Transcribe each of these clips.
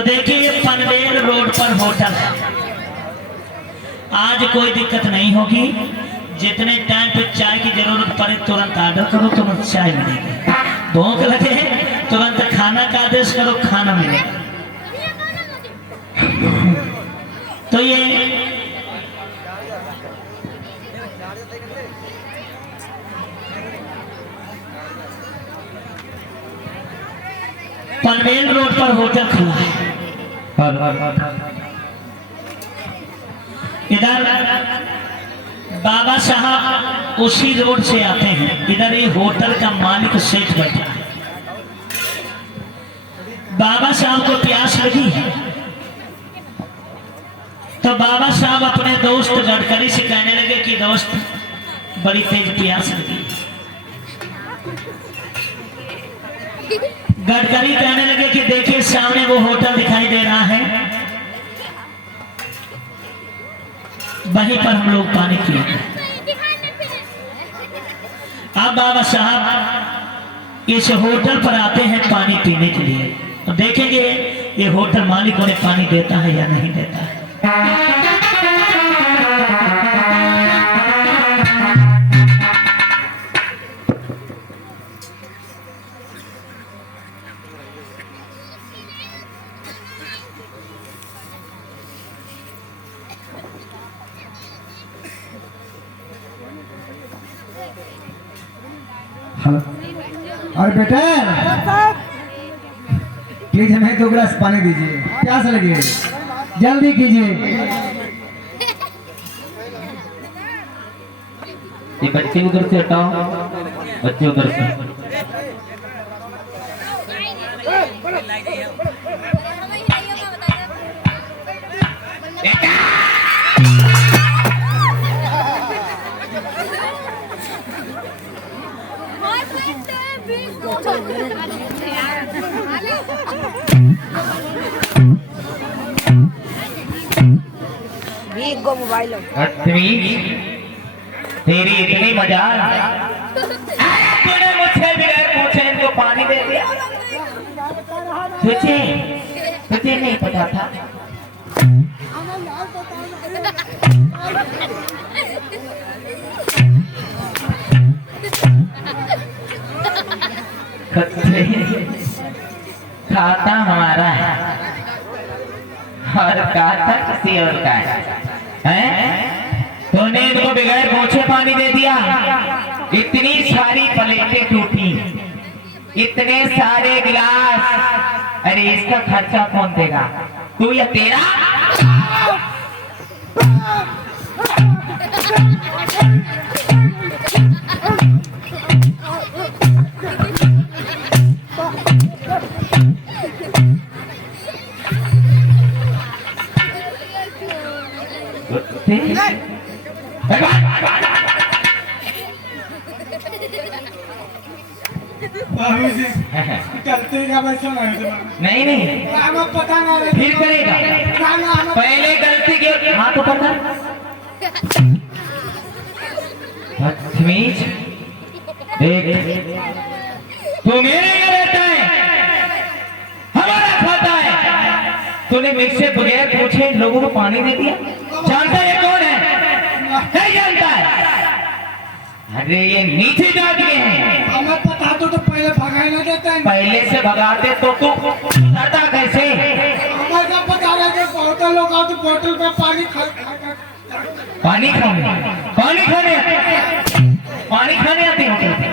तो देखिए पनवेल रोड पर होटल है। आज कोई दिक्कत नहीं होगी, जितने टाइम पे चाय की जरूरत पड़े तुरंत ऑर्डर करो, तुरंत चाय मिलेगी। भूख लगे तुरंत खाना का आदेश करो, खाना मिलेगा। तो ये पनवेल रोड पर होटल खुला है। इधर बाबा साहब उसी रोड से आते हैं। इधर ये होटल का मालिक सेठ बैठा है। बाबा साहब को प्यास लगी है तो बाबा साहब अपने दोस्त गडकरी से कहने लगे कि दोस्त बड़ी तेज प्यास लगी। गडकरी कहने लगे कि देखिए सामने वो होटल दिखाई दे रहा है, वहीं पर हम लोग पानी पिएंगे। अब बाबा साहब इस होटल पर आते हैं पानी पीने के लिए, तो देखेंगे ये होटल मालिक उन्हें पानी देता है या नहीं देता है। और बेटा प्लीज हमें 2 गिलास पानी दीजिए, प्यास लगी है, जल्दी कीजिए। ये बच्चे उधर से हटाओ, बच्चे उधर से। मोबाइल तेरी इतनी मजाल, तूने मुझसे बगैर पूछे इनको पानी दे दिया। तुझे नहीं पता था। खाता हमारा है और खाता किसी और का है? तूने इनको बगैर पूछे पानी दे दिया। इतनी सारी प्लेटें टूटी, इतने सारे गिलास, अरे इसका खर्चा कौन देगा, तू या तेरा? चलते क्या वैसा नहीं पता ना फिर करेगा। पहले गलती की हाथ ऊपर कर। बदतमीज, तू मेरे घर रहता है, हमारा खाता है, तूने मुझसे बगैर पूछे लोगों को पानी दे दिया। जानता है कौन है? नहीं जानता है। अरे ये नीचे जात के हैं। हमें पता तो पहले भगा ना देता है। पहले से भगाते तो तू डरता कैसे? हमें क्या पता है कि होटल लोग आते बोतल में पानी पानी खाने आते होटल पे।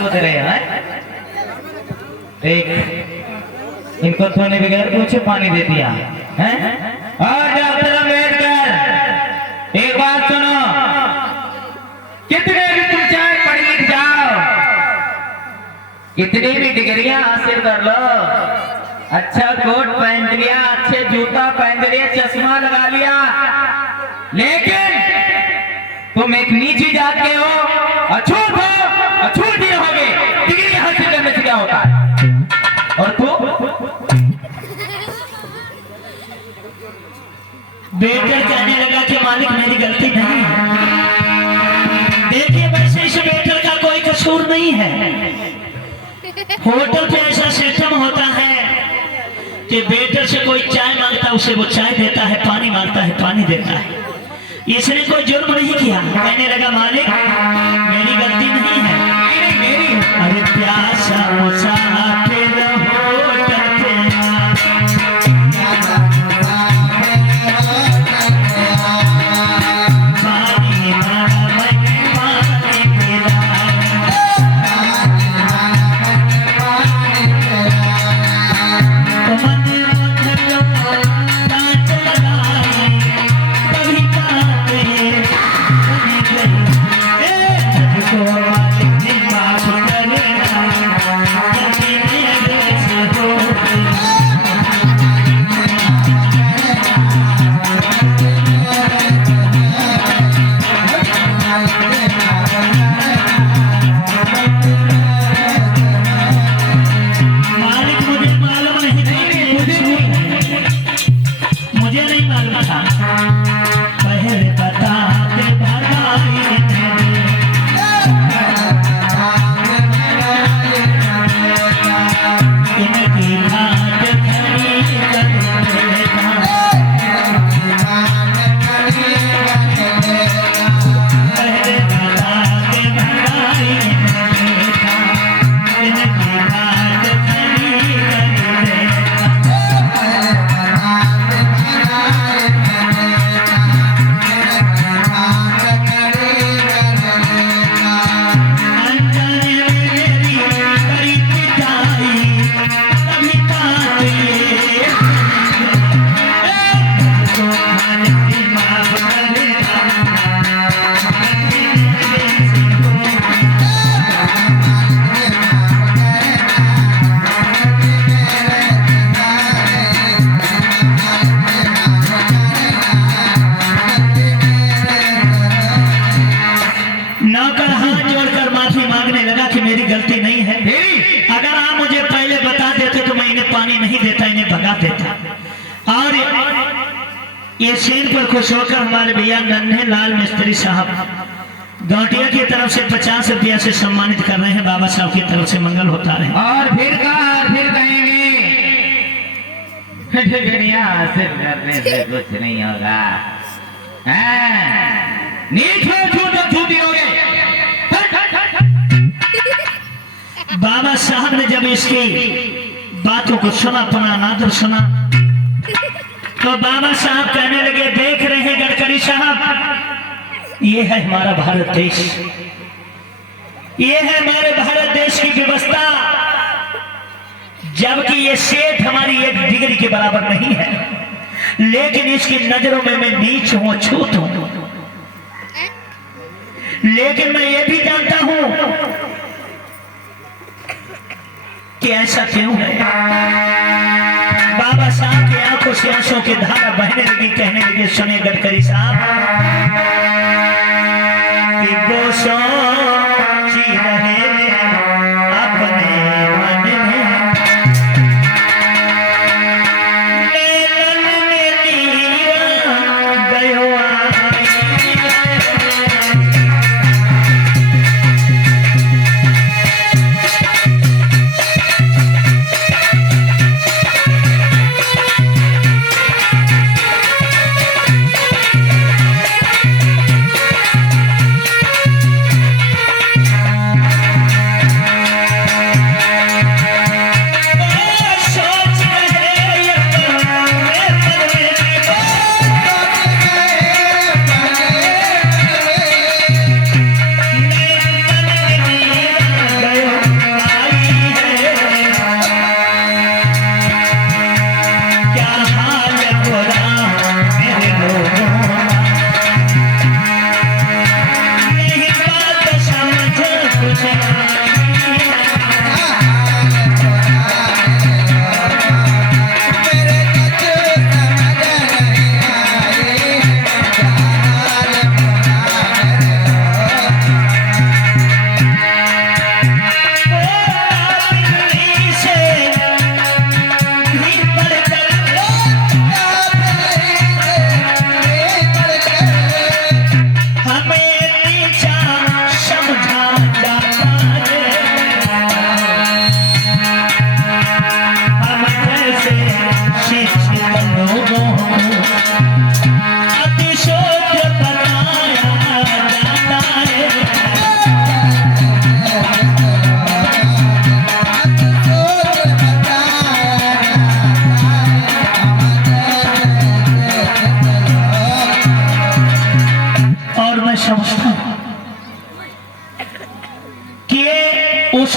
कूद रहे हैं। देख इनको तूने बगैर पूछे पानी दे दिया है? और डॉक्टर अम्बेडकर एक बात सुनो, कितने भी तुम चाहे पढ़ लिख जाओ, कितनी भी डिग्रियां हासिल कर लो, अच्छा कोट पहन लिया, अच्छे जूता पहन लिया, चश्मा लगा लिया, लेकिन तुम एक नीची जात के हो, अछूत हो, अछूत ही रहोगे। डिग्री हासिल करने से क्या होता है? और तू बेटर कहने लगा कि मालिक मेरी गलती नहीं है। देखिए वैसे इस बेटर नहीं है। होटल पे ऐसा सिस्टम होता है कि वेटर से कोई चाय मांगता है उसे वो चाय देता है, पानी मांगता है पानी देता है। इसने कोई जुर्म नहीं किया। कहने लगा मालिक मेरी गलती नहीं है, मेरी अरे प्यासा मुसाफिर होटल पे पानी मांगा मैंने पानी पिलाया। मुझे नहीं मालूम था। पहले बता दे भलाई इनकी घाट खड़ी कर देना। पहले बता दे भलाई इनकी घाट खड़ी कर देना। नौकर हाथ जोड़कर माफी मांगने लगा कि मेरी गलती नहीं है। अगर आप मुझे पहले बता देते तो मैं इन्हें पानी नहीं देता, इन्हें भगा देता। और ये सीन पर खुश होकर हमारे भैया नन्हे लाल मिस्त्री साहब गौटिया की तरफ से 50 रुपया से सम्मानित कर रहे हैं। बाबा साहब की तरफ से मंगल होता रहे। और फिर कहा, फिर कहेंगे दुनिया हासिल करने से कुछ नहीं होगा। नीच हो झूठ हो झूठी हो गए। बाबा साहब ने जब इसकी बातों को सुना, अपना नादर सुना, तो बाबा साहब कहने लगे देख रहे हैं गडकरी साहब, ये है हमारा भारत देश, ये है हमारे भारत देश की व्यवस्था। जबकि ये सेठ हमारी एक डिग्री के बराबर नहीं है, लेकिन इसकी नजरों में मैं नीच हूं, छूत हूं। लेकिन मैं ये भी जानता हूं कि ऐसा क्यों है। बाबा साहब की आंखों से आंसू की धारा बहने लगी। कहने लगे सुने गडकरी साहब कि वो सोची रहे अपने मन में, लेलन में नीरा गयो आई।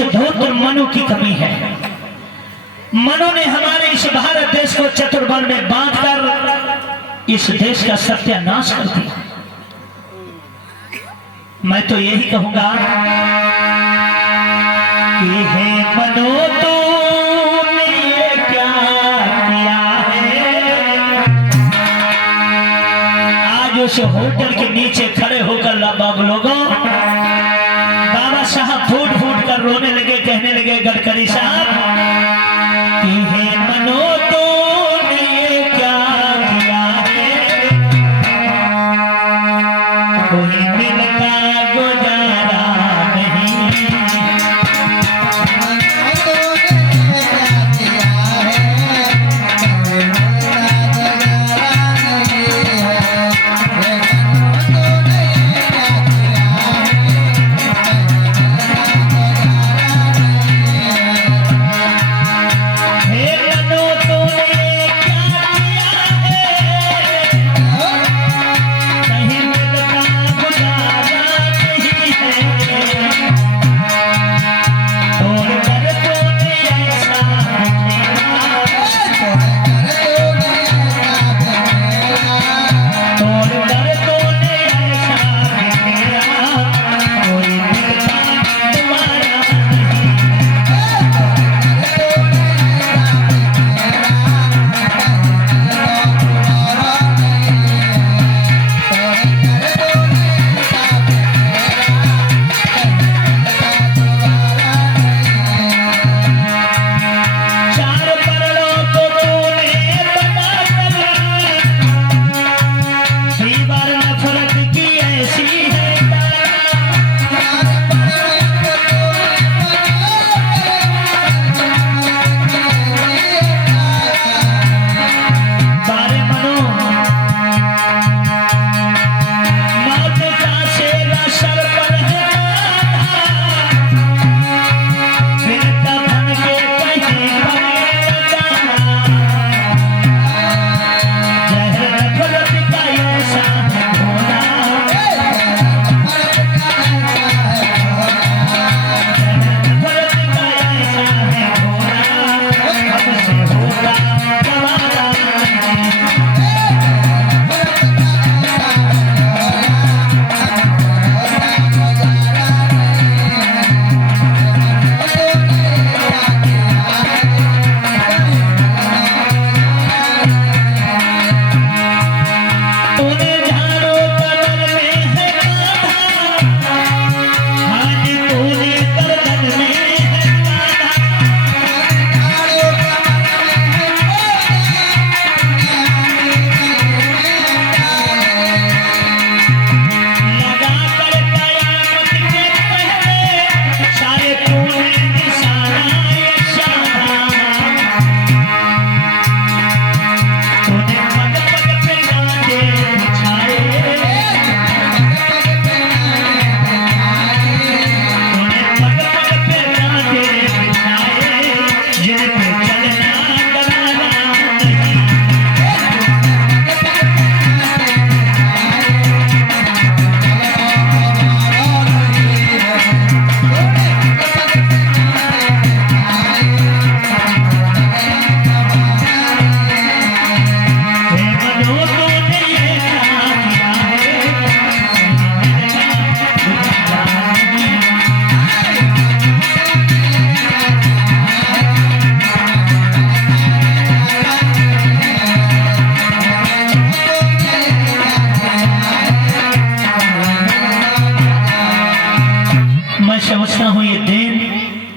धूर्त मनु की कमी है। मनु ने हमारे इस भारत देश को चतुर्वर्ण में बांटकर इस देश का सत्यानाश कर दिया। मैं तो यही कहूंगा कि हे मनु तूने ये क्या किया है। आज उस होटल के नीचे खड़े होकर लोगों बाबा साहब फूट फूट कर रोने लगे, कहने लगे गडकरी साहब कि हे मनु तूने ये क्या किया है। कोई मिलता गुजारा नहीं।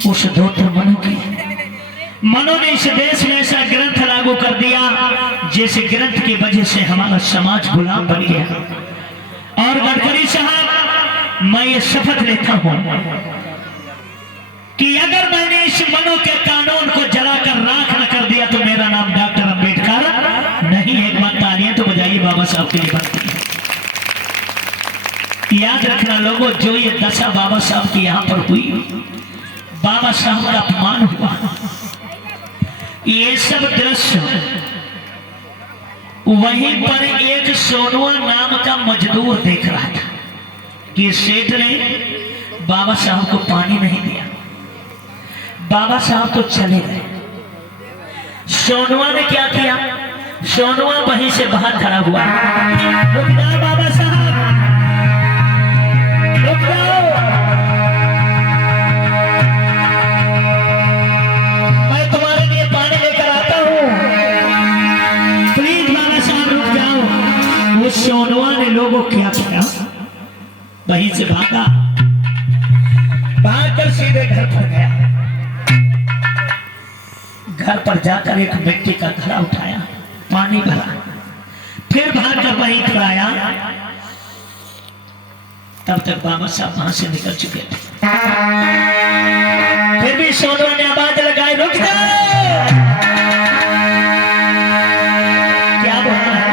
उस धूर्त मनु की। मनु ने इस देश में ऐसा ग्रंथ लागू कर दिया जिस ग्रंथ की वजह से हमारा समाज गुलाम बन गया। और गडकरी साहब, मैं ये शपथ लेता हूं कि अगर मैंने इस मनु के कानून को जलाकर राख न कर दिया तो मेरा नाम डॉक्टर अंबेडकर नहीं। एक बात तालियां तो बजाइए बाबा साहब के लिए बनती है। याद रखना लोगों, जो ये दशा बाबा साहब की यहाँ पर हुई, बाबा साहब का अपमान हुआ, ये सब दृश्य वहीं पर एक सोनुआ नाम का मजदूर देख रहा था कि सेठ ने बाबा साहब को पानी नहीं दिया। बाबा साहब तो चले गए। सोनुआ ने क्या किया, सोनुआ वहीं से बाहर खड़ा हुआ, रुक जाओ बाबा साहब, रुक जाओ, मैं तुम्हारे लिए पानी लेकर आता हूँ, प्लीज बाबा साहब रुक जाओ। वो सोनुआ ने लोगों क्या किया, वहीं से भागा, भागकर सीधे घर पर गया। घर पर जाकर एक मिट्टी का घड़ा उठाया, पानी भरा, फिर भागकर वहीं पर आया। तब तक बाबा साहब वहां से निकल चुके थे। फिर भी सोनू ने आवाज लगाई, रुक जाओ। क्या बोलना है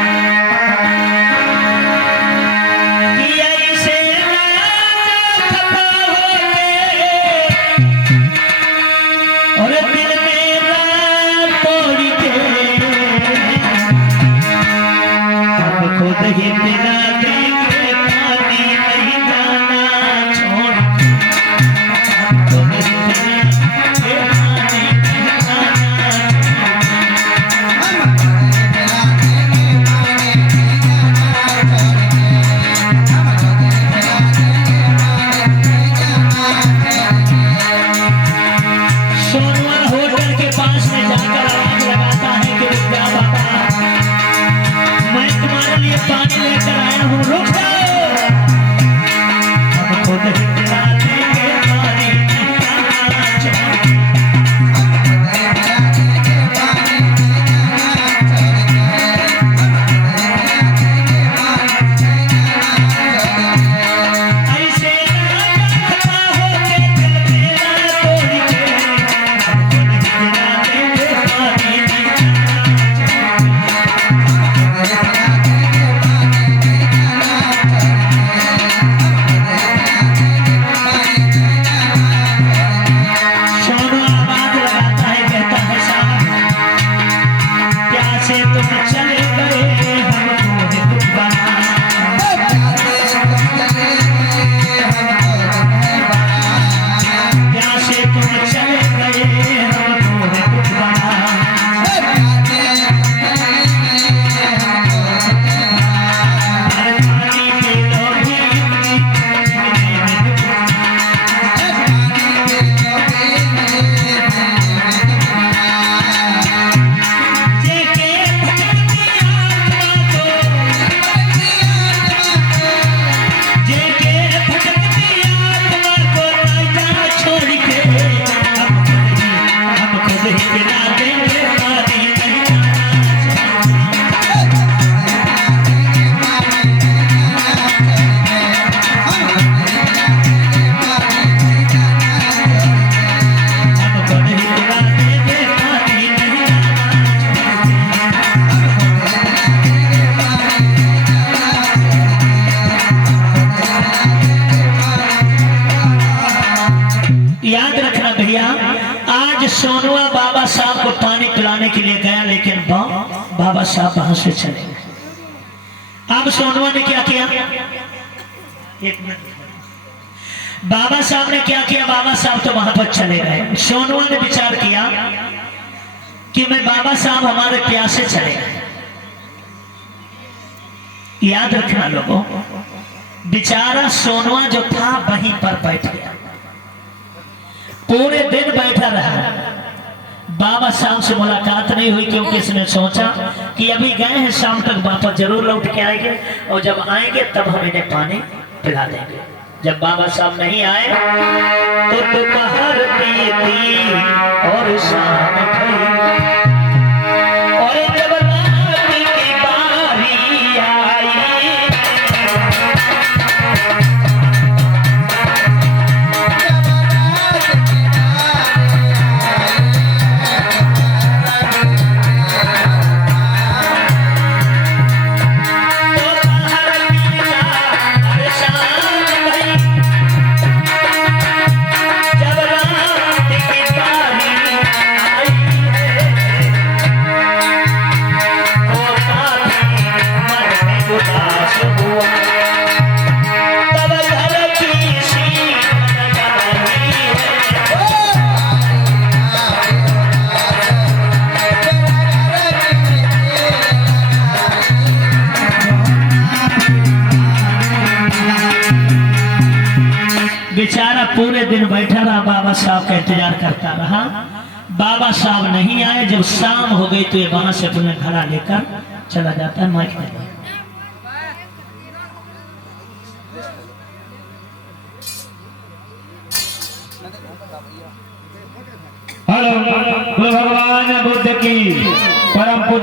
कि ऐसे खफा होके और दिल मेरा तोड़ के हम खुद ही मिला देंगे, पानी नहीं जाना छोड़, खुद ही मिला देंगे, पानी नहीं जाना सोनुआ होटल के पास में जाकर आवाज लगाता है कि रुक जाओ बाबा, मैं तुम्हारे लिए पानी लेकर आया हूँ, रुक जाओ। हम खुद ही पिला देंगे, पानी नहीं जाना छोड़। ऐसे खफा होके दिल मेरा तोड़ के हम खुद ही पिला देंगे, पानी नहीं जाना छोड़। सोनू आवाज लगाता है, कहता है साहब प्यासे तुम चले गए, हमको है दुख बना, प्यासे तुम चले गए, हमको है दुख बना, हर पानी पी लो भी, जेके भटकती आत्मा को, जेके भटकती आत्मा को न जा छोड़ के, हम खुद ही पिला देंगे, पानी नहीं जाना छोड़, हम खुद ही पिला देंगे, पानी नहीं याद रखना भैया, आज सोनुआ बाबा साहब को पानी पिलाने के लिए गया, लेकिन बाबा साहब वहां से चले गए। अब सोनुआ ने क्या किया, एक मिनट, बाबा साहब ने क्या किया, बाबा साहब तो वहां पर चले गए। सोनुआ ने विचार किया कि मैं बाबा साहब हमारे प्यासे चले गए। याद रखना लोगों, बेचारा सोनुआ जो था वहीं पर बैठ गया, पूरे दिन बैठा रहा, बाबा साहब से मुलाकात नहीं हुई, क्योंकि इसने सोचा कि अभी गए हैं, शाम तक वापस जरूर लौट के आएंगे, और जब आएंगे तब हम इन्हें पानी पिला देंगे। जब बाबा साहब नहीं आए तो दोपहर बीती और शाम भई, और जब रात की बारी आई, जब रात की बारी आई, पूरे दिन बैठा रहा, बाबा साहब का इंतजार करता रहा। बाबा साहब नहीं आए। जब शाम हो गई तो ये वहां से अपने घड़ा लेकर चला जाता है। माइक में हेलो, भगवान बुद्ध की परम पूज्य